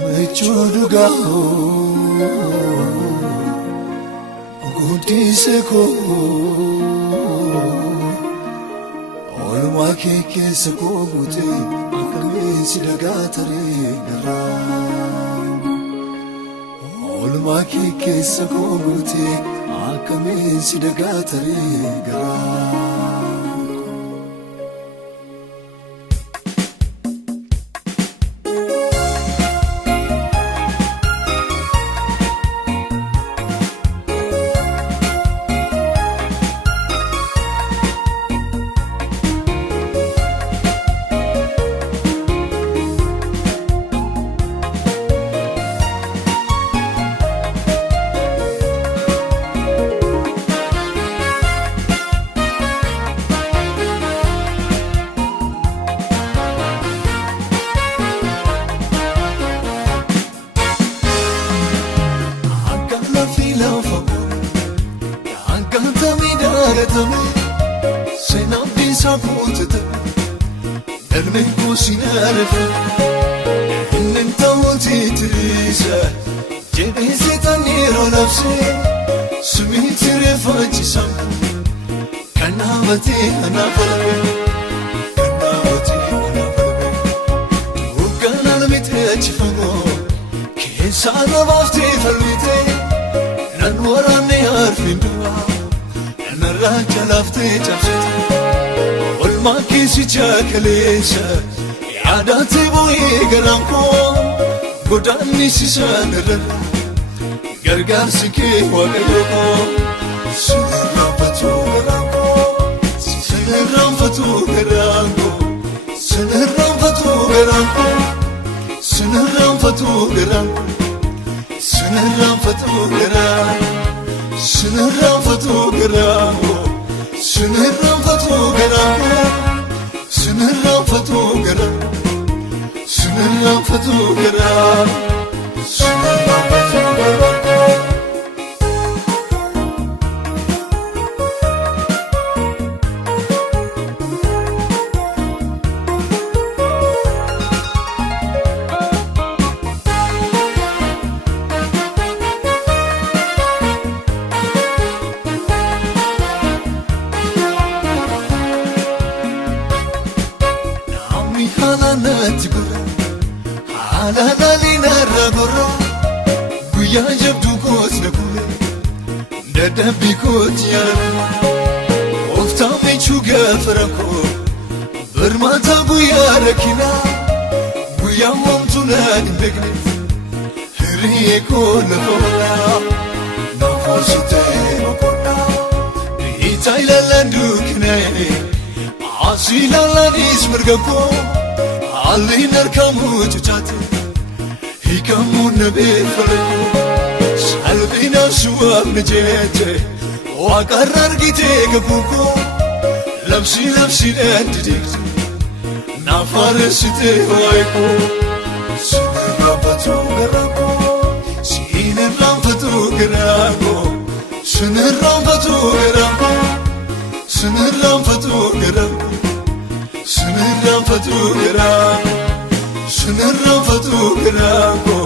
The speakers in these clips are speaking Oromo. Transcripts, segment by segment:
Mechuduga Gudiseko Olma keke seko gute akame sidagatare gara Olma keke seko gute akame sidagatare gara Senabdi saputete Ermen kusinarfe Ennen tawti trisa Jebese taniro nafse Sumiti refachisam Kanavati anafalbe Kanavati anafalbe Ukanal mitechifamo Kesa navafti falvite Nanwarane arfindua Narraja lafte chapsete Olma kisi chakalesa Yaadate boye garamko Godani sisanara Gargar sike wakayoko Sinirramfatu garanko Sinirramfatu garanko Sinirramfatu garanko Sinirramfatu garanko Sinirramfatu garanko Sinirramfatu garanko Sinirramfatu garanko Sinirramfatu garanko Sinirramfatu garanko Sinirramfatu garanko Halalina ragora Guya jabdu kot nakule Dadabi kot yana Ofta mechuga farako Bermata guya rakina Guya wamtuna dimbegne Hiriye ko nafona Nafosite mokona Itaila landu kinaye Asila ladis mergako Ali narkamu chuchate Hikamu nabe falako Salvina suam nejete Wakarar gite gabuko Lapsi nandidikte Nafaresite waiko Sinirramfatu garanko Sinirramfatu garanko Sinirramfatu garanko Sinirramfatu garanko Sinirramfatu garanko Sinirramfatu garanko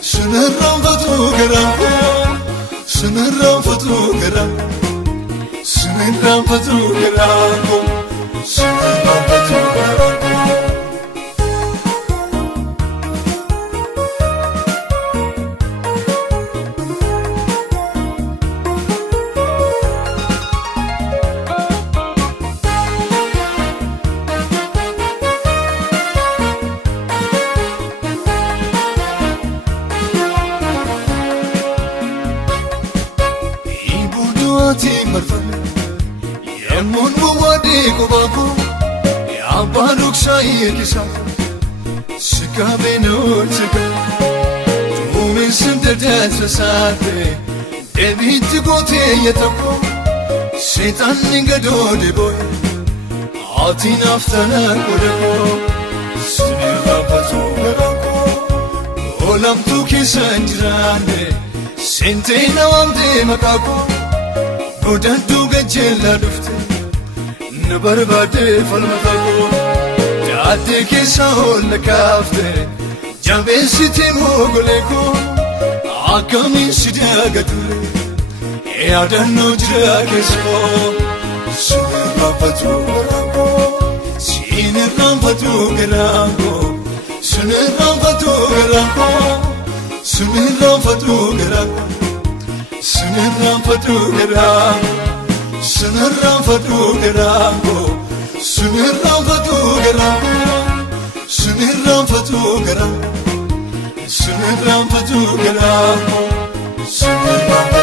Sinirramfatu garanko Sinirramfatu garanko Sinirramfatu garanko Sinirramfatu garanko Yemun muwadi kubako Yabanuk sayekisa Sikabe no sika Tumin sindete sasate Debit gote yetako Setan ningado de boy Atin aftana kodako Sinirramfatu garanko Olam tu kisanjirane Sente nawamde makako Godaddu gajjella dufte نبربادي فالمتقو جاتي كيسون لكافته جنبي سيتي موغليكو عكمي سيداغتوري يا دنو جراكسكو سنرفتو غرانكو سنرفتو غرانكو سنرفتو غرانكو سنرفتو غرانكو سنرفتو غرانكو سنرفتو غرانكو سنرفتو غرانكو سنرفتو غرانكو سنرفتو غرانكو سنرفتو